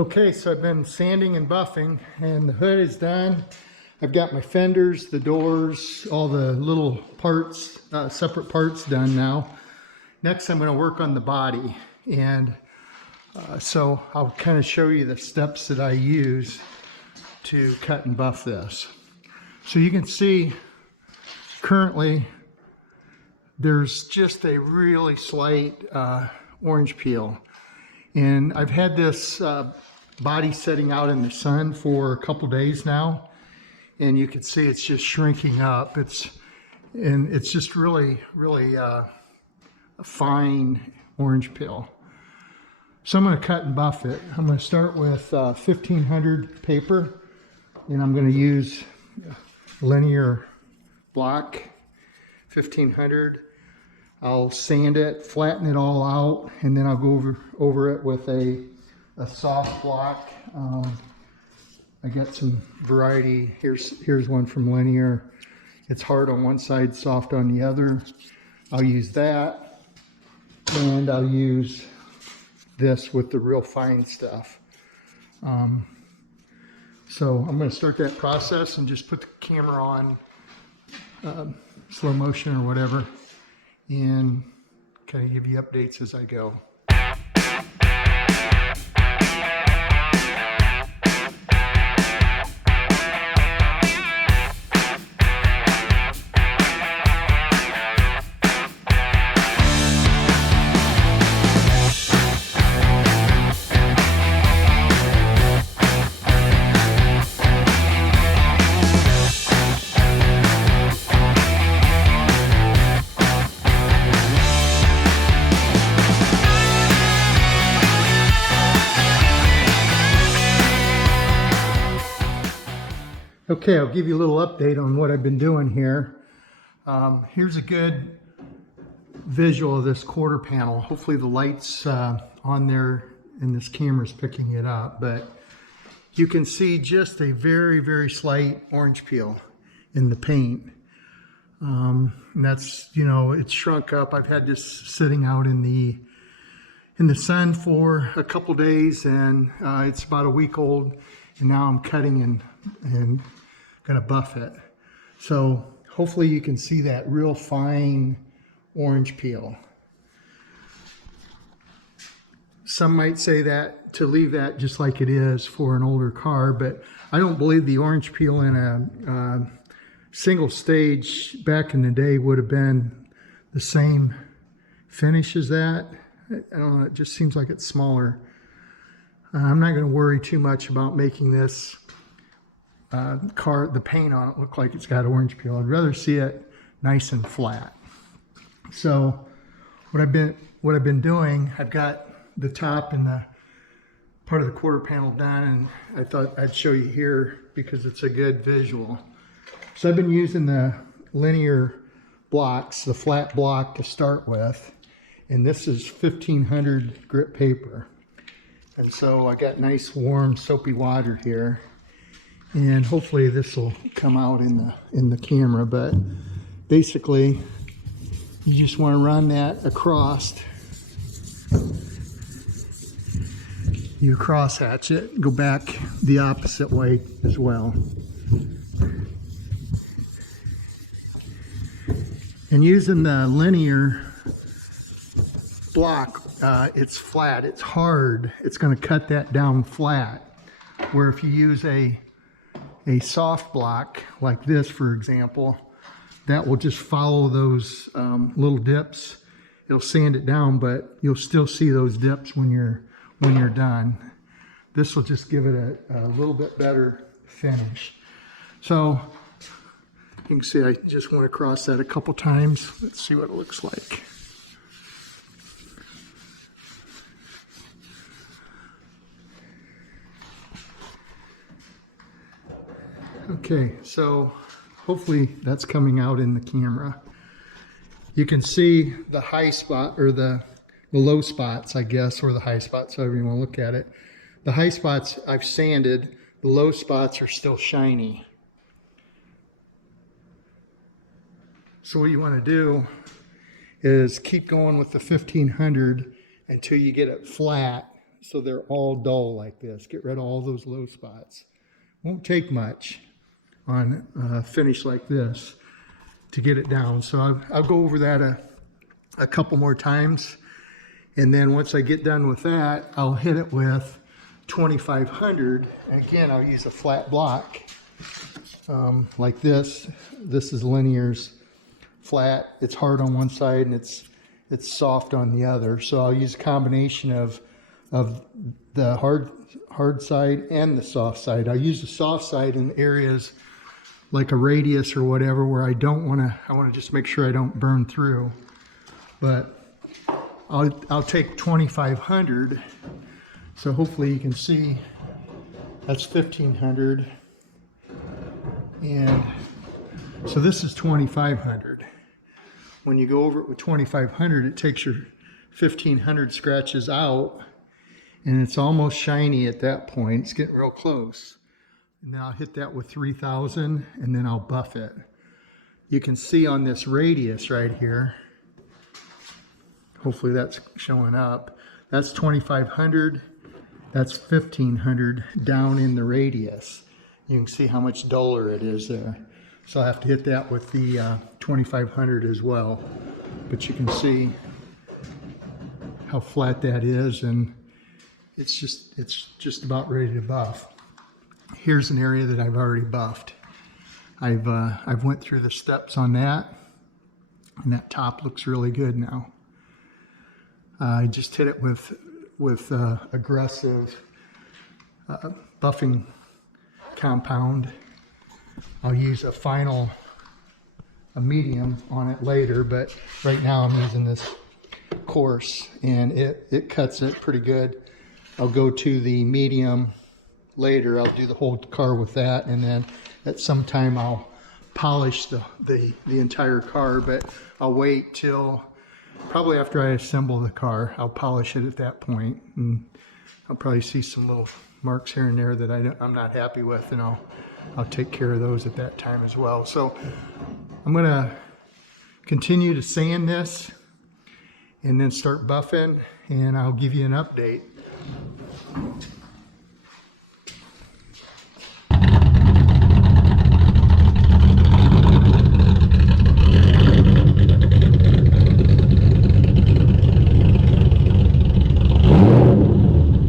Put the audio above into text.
Okay, so I've been sanding and buffing and the hood is done. I've got my fenders, the doors, all the little parts, separate parts done now. Next, I'm going to work on the body. And so I'll kind of show you the steps that I use to cut and buff this. So you can see currently there's just a really slight orange peel. And I've had this body sitting out in the sun for a couple days now, and you can see it's just shrinking up. It's just really a fine orange peel. So I'm going to cut and buff it. I'm going to start with 1500 paper, and I'm going to use linear block 1500. I'll sand it, flatten it all out, and then I'll go over it with a soft block. I got some variety. Here's one from Linear. It's hard on one side, soft on the other. I'll use that, and I'll use this with the real fine stuff. So I'm going to start that process and just put the camera on slow motion or whatever, and kind of give you updates as I go. Okay, I'll give you a little update on what I've been doing here. Here's a good visual of this quarter panel. Hopefully the light's on there and this camera's picking it up, but you can see just a very slight orange peel in the paint. And that's, you know, it's shrunk up. I've had this sitting out in the sun for a couple days, and it's about a week old, and now I'm cutting and gonna buff it. So hopefully you can see that real fine orange peel. Some might say that to leave that just like it is for an older car, but I don't believe the orange peel in a single stage back in the day would have been the same finish as that. I don't know, it just seems like it's smaller. I'm not going to worry too much about making this the paint on it look like it's got orange peel. I'd rather see it nice and flat. So what I've been doing, I've got the top and the part of the quarter panel done, and I thought I'd show you here because it's a good visual. So I've been using the linear blocks, the flat block to start with, and this is 1500 grit paper. And so I got nice warm soapy water here, and hopefully this will come out in the camera, but basically you just want to run that across. You cross hatch it, go back the opposite way as well. And using the linear block, it's flat, it's hard, it's going to cut that down flat. Where if you use a soft block like this, for example, that will just follow those little dips. It'll sand it down, but you'll still see those dips when you're done. This will just give it a little bit better finish. So you can see I just went across that a couple times. Let's see what it looks like. Okay, so hopefully that's coming out in the camera. You can see the high spot, or the low spots, I guess, or the high spots, however you want to look at it. The high spots I've sanded, the low spots are still shiny. So what you want to do is keep going with the 1500 until you get it flat so they're all dull like this. Get rid of all those low spots. Won't take much on a finish like this to get it down. So I'll go over that a couple more times. And then once I get done with that, I'll hit it with 2500. Again, I'll use a flat block like this. This is Linear's flat. It's hard on one side and it's soft on the other. So I'll use a combination of the hard side and the soft side. I'll use the soft side in areas like a radius or whatever where I want to just make sure I don't burn through. But I'll take 2500. So hopefully you can see that's 1500. And so this is 2500. When you go over it with 2500, it takes your 1500 scratches out, and it's almost shiny at that point. It's getting real close. And then I'll hit that with 3000, and then I'll buff it. You can see on this radius right here, hopefully that's showing up, that's 2500, that's 1500 down in the radius. You can see how much duller it is there. So I have to hit that with the 2500 as well. But you can see how flat that is, and it's just about ready to buff. Here's an area that I've already buffed. I've went through the steps on that, and that top looks really good now. I just hit it with aggressive buffing compound. I'll use a medium on it later, but right now I'm using this coarse, and it cuts it pretty good. I'll go to the medium later. I'll do the whole car with that, and then at some time I'll polish the entire car, but I'll wait till probably after I assemble the car. I'll polish it at that point, and I'll probably see some little marks here and there that I'm not happy with, and I'll take care of those at that time as well. So I'm gonna continue to sand this and then start buffing, and I'll give you an update.